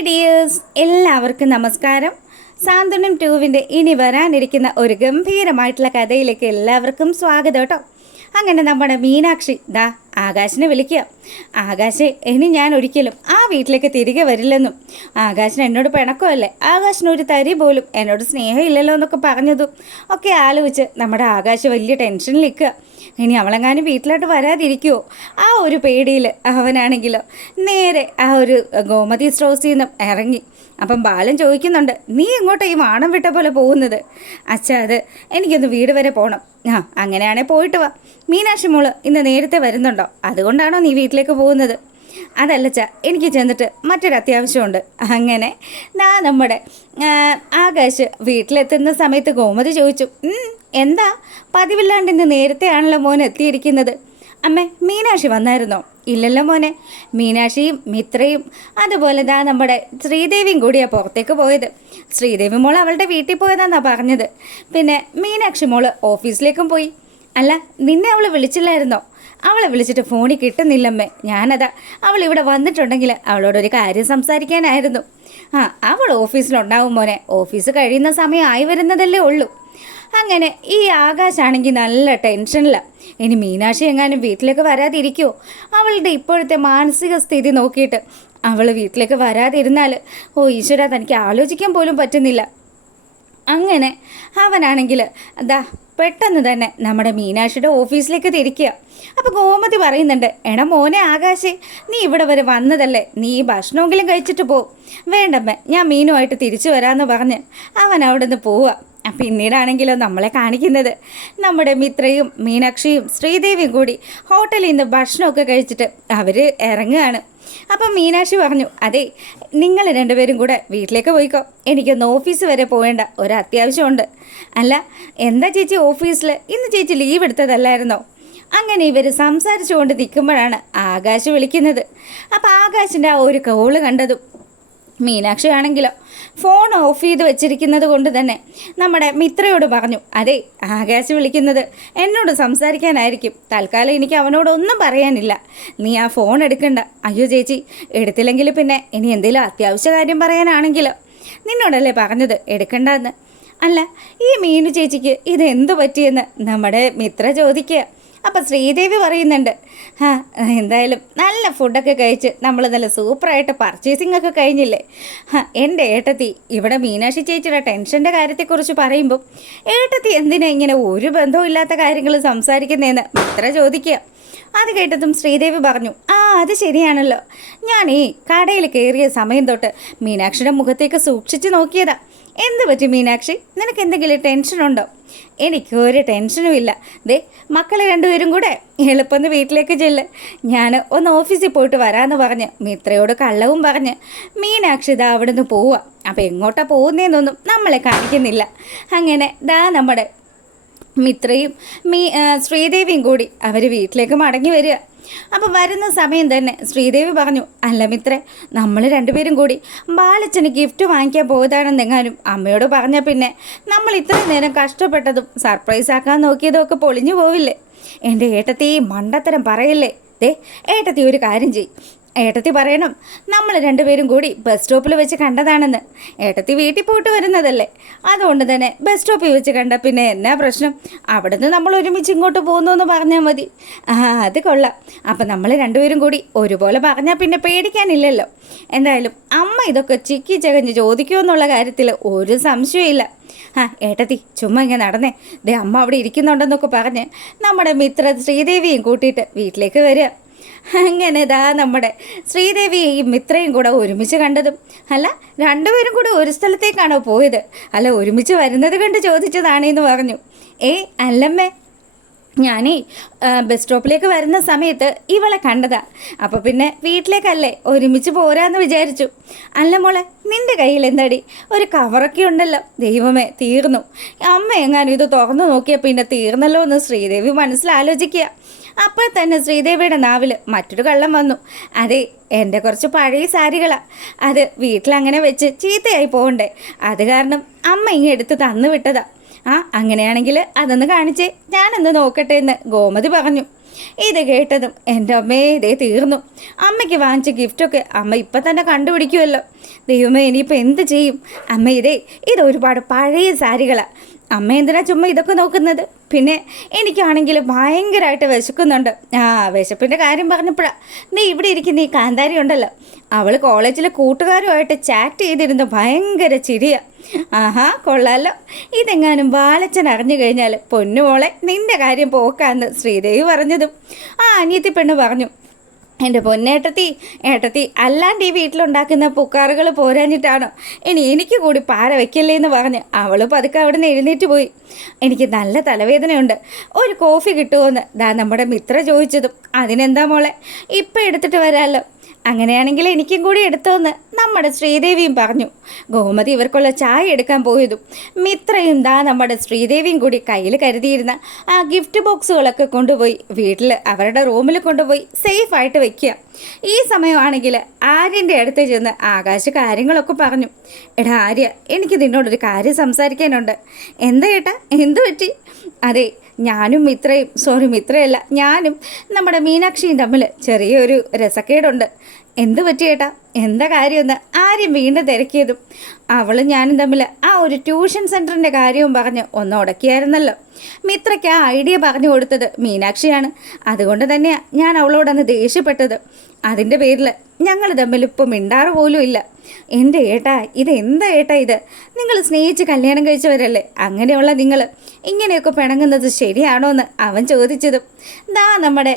Hi dears, എല്ലാവർക്കും നമസ്കാരം. സാന്ത്വനം 2 ഇനി വരാനിരിക്കുന്ന ഒരു ഗംഭീരമായിട്ടുള്ള കഥയിലേക്ക് എല്ലാവർക്കും സ്വാഗതം കേട്ടോ. അങ്ങനെ നമ്മുടെ മീനാക്ഷി ആകാശിനെ വിളിക്കുക. ആകാശെ, ഇനി ഞാൻ ഒരിക്കലും ആ വീട്ടിലേക്ക് തിരികെ വരില്ലെന്നും ആകാശിന് എന്നോട് പിണക്കമല്ലേ, ആകാശിനൊരു തരി പോലും എന്നോട് സ്നേഹമില്ലല്ലോ എന്നൊക്കെ പറഞ്ഞതും ഒക്കെ ആലോചിച്ച് നമ്മുടെ ആകാശ് വലിയ ടെൻഷനിൽ നിൽക്കുക. ഇനി അവളെങ്ങാനും വീട്ടിലോട്ട് വരാതിരിക്കുമോ, ആ ഒരു പേടിയിൽ അവനാണെങ്കിലോ നേരെ ആ ഒരു ഗോമതി സ്ട്രോസിൽ നിന്നും ഇറങ്ങി. അപ്പം ബാലൻ ചോദിക്കുന്നുണ്ട്, നീ എങ്ങോട്ടാ ഈ വാണം വിട്ട പോലെ പോകുന്നത്? അച്ഛാ, അത് എനിക്കൊന്ന് വീട് വരെ പോകണം. അങ്ങനെയാണെ പോയിട്ട് വാ. മീനാക്ഷി മോള് ഇന്ന് നേരത്തെ വരുന്നുണ്ടോ? അതുകൊണ്ടാണോ നീ വീട്ടിലേക്ക് പോകുന്നത്? അതല്ലച്ചാ, എനിക്ക് ചെന്നിട്ട് മറ്റൊരു അത്യാവശ്യമുണ്ട്. അങ്ങനെ നമ്മുടെ ആകാശ് വീട്ടിലെത്തുന്ന സമയത്ത് ഗോമതി ചോദിച്ചു, എന്താ പതിവില്ലാണ്ട് ഇന്ന് നേരത്തെയാണല്ലോ മോൻ എത്തിയിരിക്കുന്നത്? അമ്മേ, മീനാക്ഷി വന്നായിരുന്നോ? ഇല്ലല്ലോ മോനെ, മീനാക്ഷിയും മിത്രയും അതുപോലെ നമ്മുടെ ശ്രീദേവിയും കൂടിയാണ് പുറത്തേക്ക് പോയത്. ശ്രീദേവി മോൾ അവളുടെ വീട്ടിൽ പോയതാന്നാണ് പറഞ്ഞത്. പിന്നെ മീനാക്ഷി മോള് ഓഫീസിലേക്കും പോയി. അല്ല, നിന്നെ അവൾ വിളിച്ചില്ലായിരുന്നോ? അവളെ വിളിച്ചിട്ട് ഫോണിൽ കിട്ടുന്നില്ലമ്മേ. ഞാനതാ അവൾ ഇവിടെ വന്നിട്ടുണ്ടെങ്കിൽ അവളോടൊരു കാര്യം സംസാരിക്കാനായിരുന്നു. അവൾ ഓഫീസിലുണ്ടാവും മോനെ, ഓഫീസ് കഴിയുന്ന സമയം ആയി വരുന്നതല്ലേ ഉള്ളൂ. അങ്ങനെ ഈ ആകാശാണെങ്കിൽ നല്ല ടെൻഷനിലാണ്. ഇനി മീനാക്ഷി എങ്ങാനും വീട്ടിലേക്ക് വരാതിരിക്കുമോ? അവളുടെ ഇപ്പോഴത്തെ മാനസിക സ്ഥിതി നോക്കിയിട്ട് അവൾ വീട്ടിലേക്ക് വരാതിരുന്നാൽ ഈശ്വര, തനിക്ക് ആലോചിക്കാൻ പോലും പറ്റുന്നില്ല. അങ്ങനെ അവനാണെങ്കിൽ പെട്ടെന്ന് തന്നെ നമ്മുടെ മീനാക്ഷിയുടെ ഓഫീസിലേക്ക് തിരിക്കുക. അപ്പോൾ ഗോമതി പറയുന്നുണ്ട്, എടാ മോനെ ആകാശേ, നീ ഇവിടെ വരെ വന്നതല്ലേ, നീ ഈ ഭക്ഷണമെങ്കിലും കഴിച്ചിട്ട് പോ. വേണ്ടമ്മേ, ഞാൻ മീനുമായിട്ട് തിരിച്ചു വരാമെന്ന് പറഞ്ഞ് അവൻ അവിടെ നിന്ന് പോവുക. പിന്നീടാണെങ്കിലോ നമ്മളെ കാണിക്കുന്നത് നമ്മുടെ മിത്രയും മീനാക്ഷിയും ശ്രീദേവിയും കൂടി ഹോട്ടലിൽ നിന്ന് ഭക്ഷണമൊക്കെ കഴിച്ചിട്ട് അവർ ഇറങ്ങുകയാണ്. അപ്പം മീനാക്ഷി പറഞ്ഞു, അതെ, നിങ്ങൾ രണ്ടുപേരും കൂടെ വീട്ടിലേക്ക് പോയിക്കോ, എനിക്കൊന്ന് ഓഫീസ് വരെ പോവേണ്ട ഒരു അത്യാവശ്യമുണ്ട്. അല്ല, എന്താ ചേച്ചി ഓഫീസിൽ ഇന്ന് ചേച്ചി ലീവ് എടുത്തതല്ലായിരുന്നോ? അങ്ങനെ ഇവർ സംസാരിച്ചുകൊണ്ട് നിൽക്കുമ്പോഴാണ് ആകാശ് വിളിക്കുന്നത്. അപ്പോൾ ആകാശിൻ്റെ ആ ഒരു കോള് കണ്ടതും മീനാക്ഷി ആണെങ്കിലോ ഫോൺ ഓഫ് ചെയ്ത് വെച്ചിരിക്കുന്നത് കൊണ്ട് തന്നെ നമ്മുടെ മിത്രയോട് പറഞ്ഞു, അതെ, ആകാശ് വിളിക്കുന്നത് എന്നോട് സംസാരിക്കാനായിരിക്കും, തൽക്കാലം എനിക്ക് അവനോടൊന്നും പറയാനില്ല, നീ ആ ഫോൺ എടുക്കണ്ട. അയ്യോ ചേച്ചി, എടുത്തില്ലെങ്കിൽ പിന്നെ ഇനി എന്തെങ്കിലും അത്യാവശ്യ കാര്യം പറയാനാണെങ്കിലോ നിന്നോടല്ലേ പറഞ്ഞത് എടുക്കണ്ടെന്ന്. അല്ല, ഈ മീനു ചേച്ചിക്ക് ഇതെന്തു പറ്റിയെന്ന് നമ്മുടെ മിത്ര ചോദിക്കുക. അപ്പം ശ്രീദേവി പറയുന്നുണ്ട്, എന്തായാലും നല്ല ഫുഡൊക്കെ കഴിച്ച് നമ്മൾ നല്ല സൂപ്പറായിട്ട് പർച്ചേസിംഗ് ഒക്കെ കഴിഞ്ഞില്ലേ? എൻ്റെ ഏട്ടത്തി ഇവിടെ മീനാക്ഷി ചേച്ചിയുടെ ടെൻഷൻ്റെ കാര്യത്തെക്കുറിച്ച് പറയുമ്പം ഏട്ടത്തി എന്തിനാ ഇങ്ങനെ ഒരു ബന്ധവും ഇല്ലാത്ത കാര്യങ്ങൾ സംസാരിക്കുന്നതെന്ന് മിത്ര ചോദിക്കുക. അത് കേട്ടതും ശ്രീദേവി പറഞ്ഞു, അത് ശരിയാണല്ലോ, ഞാൻ ഈ കടയിൽ കയറിയ സമയം തൊട്ട് മീനാക്ഷിയുടെ മുഖത്തേക്ക് സൂക്ഷിച്ച് നോക്കിയതാ. എന്ത് പറ്റി മീനാക്ഷി, നിനക്ക് എന്തെങ്കിലും ടെൻഷനുണ്ടോ? എനിക്കൊരു ടെൻഷനും ഇല്ല. മക്കൾ രണ്ടുപേരും കൂടെ എളുപ്പം വീട്ടിലേക്ക് ചെല്ല്, ഞാൻ ഒന്ന് ഓഫീസിൽ പോയിട്ട് വരാമെന്ന് പറഞ്ഞ് മിത്രയോട് കള്ളവും പറഞ്ഞ് മീനാക്ഷി അവിടെ നിന്ന് പോവുക. അപ്പോൾ എങ്ങോട്ടാണ് പോകുന്നതെന്നൊന്നും നമ്മളെ കാണിക്കുന്നില്ല. അങ്ങനെ നമ്മുടെ മിത്രയും ശ്രീദേവിയും കൂടി അവർ വീട്ടിലേക്ക് മടങ്ങി വരിക. അപ്പം വരുന്ന സമയം തന്നെ ശ്രീദേവി പറഞ്ഞു, അല്ല മിത്രേ, നമ്മൾ രണ്ടുപേരും കൂടി ബാലച്ചന് ഗിഫ്റ്റ് വാങ്ങിക്കാൻ പോയതാണെന്നെങ്ങാനും അമ്മയോട് പറഞ്ഞാൽ പിന്നെ നമ്മൾ ഇത്രയും നേരം കഷ്ടപ്പെട്ടതും സർപ്രൈസ് ആക്കാൻ നോക്കിയതും ഒക്കെ പൊളിഞ്ഞു പോവില്ലേ? എൻ്റെ ഏട്ടത്തി മണ്ടത്തരം പറയില്ലേ? ഏട്ടത്തി ഒരു കാര്യം ചെയ്യും, ഏട്ടത്തി പറയണം നമ്മൾ രണ്ടുപേരും കൂടി ബസ് സ്റ്റോപ്പിൽ വെച്ച് കണ്ടതാണെന്ന്. ഏട്ടത്തി വീട്ടിൽ പോയിട്ട് വരുന്നതല്ലേ, അതുകൊണ്ട് തന്നെ ബസ് സ്റ്റോപ്പിൽ വെച്ച് കണ്ട പിന്നെ എന്നാ പ്രശ്നം? അവിടുന്ന് നമ്മൾ ഒരുമിച്ച് ഇങ്ങോട്ട് പോകുന്നു എന്ന് പറഞ്ഞാൽ മതി. അത് കൊള്ളാം. അപ്പം നമ്മൾ രണ്ടുപേരും കൂടി ഒരുപോലെ പറഞ്ഞാൽ പിന്നെ പേടിക്കാനില്ലല്ലോ. എന്തായാലും അമ്മ ഇതൊക്കെ ചിക്കി ചകഞ്ഞ് ചോദിക്കുമെന്നുള്ള കാര്യത്തിൽ ഒരു സംശയമില്ല. ഏട്ടത്തി ചുമ്മാ ഇങ്ങനെ നടന്നേ, അമ്മ അവിടെ ഇരിക്കുന്നുണ്ടെന്നൊക്കെ പറഞ്ഞ് നമ്മുടെ മിത്ര ശ്രീദേവിയും കൂട്ടിയിട്ട് വീട്ടിലേക്ക് വരിക. അങ്ങനെ നമ്മുടെ ശ്രീദേവിയെയും മിത്രയും കൂടെ ഒരുമിച്ച് കണ്ടതും, അല്ല, രണ്ടുപേരും കൂടെ ഒരു സ്ഥലത്തേക്കാണോ പോയത്? അല്ല, ഒരുമിച്ച് വരുന്നത് കണ്ട് ചോദിച്ചതാണേന്ന് പറഞ്ഞു. അല്ലമ്മേ, ഞാനേ ബസ് സ്റ്റോപ്പിലേക്ക് വരുന്ന സമയത്ത് ഇവളെ കണ്ടതാ, അപ്പോൾ പിന്നെ വീട്ടിലേക്കല്ലേ ഒരുമിച്ച് പോരാന്ന് വിചാരിച്ചു. അല്ല മോളെ, നിൻ്റെ കയ്യിൽ എന്താടി ഒരു കവറൊക്കെ ഉണ്ടല്ലോ? ദൈവമേ, തീർന്നു. അമ്മ എങ്ങാനും ഇത് തുറന്നു നോക്കിയാൽ പിന്നെ തീർന്നല്ലോ എന്ന് ശ്രീദേവി മനസ്സിലാലോചിക്കുക. അപ്പോൾ തന്നെ ശ്രീദേവിയുടെ നാവിൽ മറ്റൊരു കള്ളം വന്നു. അതെ, എൻ്റെ കുറച്ച് പഴയ സാരികളാണ്, അത് വീട്ടിലങ്ങനെ വെച്ച് ചീത്തയായി പോകണ്ടേ, അത് കാരണം അമ്മ ഇങ്ങനെ എടുത്ത് തന്നു വിട്ടതാ. അങ്ങനെയാണെങ്കിൽ അതൊന്ന് കാണിച്ചേ, ഞാനൊന്ന് നോക്കട്ടെ എന്ന് ഗോമതി പറഞ്ഞു. ഇത് കേട്ടതും എൻ്റെ അമ്മേ ഇതേ തീർന്നു. അമ്മയ്ക്ക് വാങ്ങിച്ച ഗിഫ്റ്റൊക്കെ അമ്മ ഇപ്പം തന്നെ കണ്ടുപിടിക്കുമല്ലോ. ദൈവമേ ഇനിയിപ്പോൾ എന്ത് ചെയ്യും? അമ്മ ഇത് ഒരുപാട് പഴയ സാരികളാണ്. അമ്മ എന്തിനാ ചുമ്മാ ഇതൊക്കെ നോക്കുന്നത്? പിന്നെ എനിക്കാണെങ്കിൽ ഭയങ്കരമായിട്ട് വിശക്കുന്നുണ്ട്. വിശപ്പിൻ്റെ കാര്യം പറഞ്ഞപ്പോഴാണ് നീ ഇവിടെ ഇരിക്കുന്ന ഈ കാന്താരി ഉണ്ടല്ലോ, അവൾ കോളേജിലെ കൂട്ടുകാരുമായിട്ട് ചാറ്റ് ചെയ്തിരുന്നു. ഭയങ്കര ചിരിയാണ്. ആഹാ കൊള്ളാലോ. ഇതെങ്ങാനും ബാലച്ചൻ അറിഞ്ഞു കഴിഞ്ഞാൽ പൊന്നുമോളെ നിൻ്റെ കാര്യം പോക്കാന്ന് ശ്രീദേവി പറഞ്ഞതും അനിയത്തി പെണ്ണ് പറഞ്ഞു, എൻ്റെ ഏട്ടത്തി അല്ലാണ്ട് ഈ വീട്ടിലുണ്ടാക്കുന്ന പുക്കാറുകൾ പോരാഞ്ഞിട്ടാണോ? ഇനി എനിക്ക് കൂടി പാര വയ്ക്കല്ലേ എന്ന് പറഞ്ഞ് അവൾ പതുക്കെ അവിടെ നിന്ന് എഴുന്നേറ്റ് പോയി. എനിക്ക് നല്ല തലവേദനയുണ്ട്, ഒരു കോഫി കിട്ടുമോയെന്ന് നമ്മുടെ മിത്ര ചോദിച്ചതും അതിനെന്താ മോളെ ഇപ്പം എടുത്തിട്ട് വരാമല്ലോ. അങ്ങനെയാണെങ്കിൽ എനിക്കും കൂടി എടുത്തോന്ന് നമ്മുടെ ശ്രീദേവിയും പറഞ്ഞു. ഗോമതി ഇവർക്കുള്ള ചായ എടുക്കാൻ പോയതും മിത്രയും നമ്മുടെ ശ്രീദേവിയും കൂടി കയ്യിൽ കരുതിയിരുന്ന ആ ഗിഫ്റ്റ് ബോക്സുകളൊക്കെ കൊണ്ടുപോയി വീട്ടിൽ അവരുടെ റൂമിൽ കൊണ്ടുപോയി സേഫായിട്ട് വെക്കുക. ഈ സമയമാണെങ്കിൽ ആര്യൻ്റെ അടുത്ത് ചെന്ന് ആകാശ് കാര്യങ്ങളൊക്കെ പറഞ്ഞു. എടാ ആര്യ, എനിക്ക് നിന്നോടൊരു കാര്യം സംസാരിക്കാനുണ്ട്. എന്താ ഏട്ടാ, എന്തു പറ്റി? അതെ, ഞാനും നമ്മുടെ മീനാക്ഷിയും തമ്മിൽ ചെറിയൊരു രസക്കേടുണ്ട്. എന്ത് പറ്റിയേട്ടാ, എന്താ കാര്യമെന്ന് ആര്യം വീണ്ടും തിരക്കിയതും ഞാനും തമ്മിൽ ആ ഒരു ട്യൂഷൻ സെൻറ്ററിൻ്റെ കാര്യവും പറഞ്ഞ് ഒന്ന് ഉടക്കിയായിരുന്നല്ലോ. മിത്രയ്ക്ക് ആ ഐഡിയ പറഞ്ഞു കൊടുത്തത് മീനാക്ഷിയാണ്. അതുകൊണ്ട് തന്നെയാണ് ഞാൻ അവളോടന്ന് ദേഷ്യപ്പെട്ടത്. അതിൻ്റെ പേരിൽ ഞങ്ങൾ തമ്മിൽ ഇപ്പം മിണ്ടാറ് പോലും ഇല്ല. എൻ്റെ ഏട്ടാ, ഇതെന്താ ഏട്ടാ ഇത്? നിങ്ങൾ സ്നേഹിച്ച് കല്യാണം കഴിച്ചവരല്ലേ? അങ്ങനെയുള്ള നിങ്ങൾ ഇങ്ങനെയൊക്കെ പിണങ്ങുന്നത് ശരിയാണോ എന്ന് അവൻ ചോദിച്ചതും നമ്മുടെ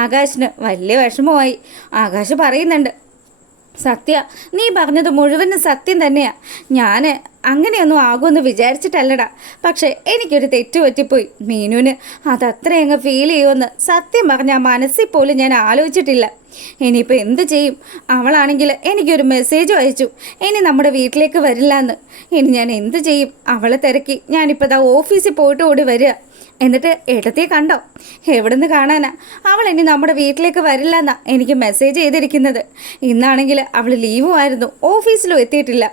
ആകാശിന് വലിയ വിഷമമായി. ആകാശ് പറയുന്നുണ്ട്, സത്യ, നീ പറഞ്ഞത് മുഴുവനും സത്യം തന്നെയാ. ഞാൻ അങ്ങനെയൊന്നും ആകുമെന്ന് വിചാരിച്ചിട്ടല്ലടാ. പക്ഷേ എനിക്കൊരു തെറ്റ് പറ്റിപ്പോയി. മീനുവിന് അതത്രയങ്ങ് ഫീൽ ചെയ്യുമെന്ന് സത്യം പറഞ്ഞാൽ മനസ്സിൽ പോലും ഞാൻ ആലോചിച്ചിട്ടില്ല. ഇനിയിപ്പോൾ എന്ത് ചെയ്യും? അവളാണെങ്കിൽ എനിക്കൊരു മെസ്സേജ് അയച്ചു, ഇനി നമ്മുടെ വീട്ടിലേക്ക് വരില്ല എന്ന്. ഇനി ഞാൻ എന്ത് ചെയ്യും? അവളെ തിരക്കി ഞാനിപ്പോൾ ഓഫീസിൽ പോയിട്ട് ഓടി വരിക. എന്നിട്ട് ഏട്ടത്തിയെ കണ്ടോ? എവിടെ നിന്ന് കാണാനാ? അവൾ ഇനി നമ്മുടെ വീട്ടിലേക്ക് വരില്ല എന്നാ എനിക്ക് മെസ്സേജ് ചെയ്തിരിക്കുന്നത്. ഇന്നാണെങ്കിൽ അവൾ ലീവുമായിരുന്നു, ഓഫീസിലും എത്തിയിട്ടില്ല.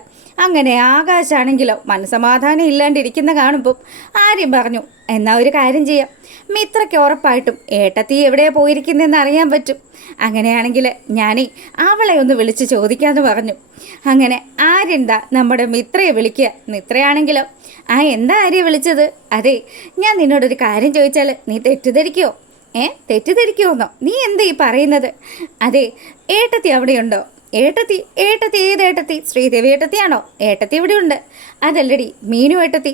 അങ്ങനെ ആകാശാണെങ്കിലോ മനസമാധാനം ഇല്ലാണ്ടിരിക്കുന്ന കാണുമ്പം ആര്യം പറഞ്ഞു, എന്നാൽ ഒരു കാര്യം ചെയ്യാം, മിത്രയ്ക്ക് ഉറപ്പായിട്ടും ഏട്ടത്തി എവിടെയാണ് പോയിരിക്കുന്നതെന്ന് അറിയാൻ പറ്റും. അങ്ങനെയാണെങ്കിൽ ഞാനേ അവളെ ഒന്ന് വിളിച്ച് ചോദിക്കാമെന്ന് പറഞ്ഞു. അങ്ങനെ ആര്യന്താ നമ്മുടെ മിത്രയെ വിളിക്കുക. മിത്രയാണെങ്കിലോ എന്താ ആര്യ വിളിച്ചത്? അതെ, ഞാൻ നിന്നോടൊരു കാര്യം ചോദിച്ചാൽ നീ തെറ്റിദ്ധരിക്കുമോ? തെറ്റിദ്ധരിക്കുമോന്നോ? നീ എന്താ ഈ പറയുന്നത്? അതെ, ഏട്ടത്തി അവിടെയുണ്ടോ? ഏട്ടത്തി ഏതേട്ടത്തി? ശ്രീദേവി ഏട്ടത്തിയാണോ? ഏട്ടത്തി ഇവിടെ ഉണ്ട്. അതല്ലടി മീനു ഏട്ടത്തി.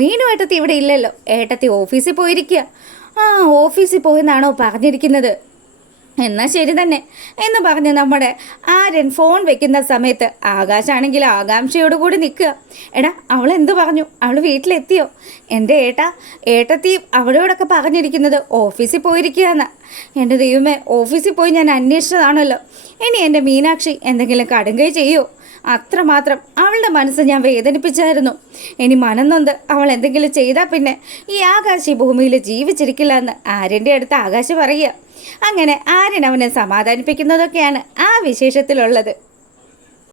മീനു ഏട്ടത്തി ഇവിടെ ഇല്ലല്ലോ. ഏട്ടത്തി ഓഫീസിൽ പോയിരിക്കുക. ഓഫീസിൽ പോയെന്നാണോ പറഞ്ഞിരിക്കുന്നത്? എന്നാൽ ശരി തന്നെ എന്ന് പറഞ്ഞ് നമ്മുടെ ആര്യൻ ഫോൺ വെക്കുന്ന സമയത്ത് ആകാശാണെങ്കിൽ ആകാംക്ഷയോടുകൂടി നിൽക്കുക. എടാ, അവൾ എന്തു പറഞ്ഞു? അവൾ വീട്ടിലെത്തിയോ? എൻ്റെ ഏട്ടത്തി അവളോടൊക്കെ പറഞ്ഞിരിക്കുന്നത് ഓഫീസിൽ പോയിരിക്കുകയെന്ന്. എൻ്റെ ദൈവമേ, ഓഫീസിൽ പോയി ഞാൻ അന്വേഷിച്ചതാണല്ലോ. ഇനി എൻ്റെ മീനാക്ഷി എന്തെങ്കിലും കടുങ്കൈ ചെയ്യുമോ? അത്രമാത്രം അവളുടെ മനസ്സ് ഞാൻ വേദനിപ്പിച്ചായിരുന്നു. ഇനി മനംനൊന്ത് അവൾ എന്തെങ്കിലും ചെയ്താൽ പിന്നെ ഈ ആകാശ് ഭൂമിയിൽ ജീവിച്ചിരിക്കില്ല എന്ന് ആര്യൻ്റെ അടുത്ത് ആകാശ് പറയുക. അങ്ങനെ ആര്യൻ അവനെ സമാധാനിപ്പിക്കുന്നതൊക്കെയാണ് ആ വിശേഷത്തിലുള്ളത്.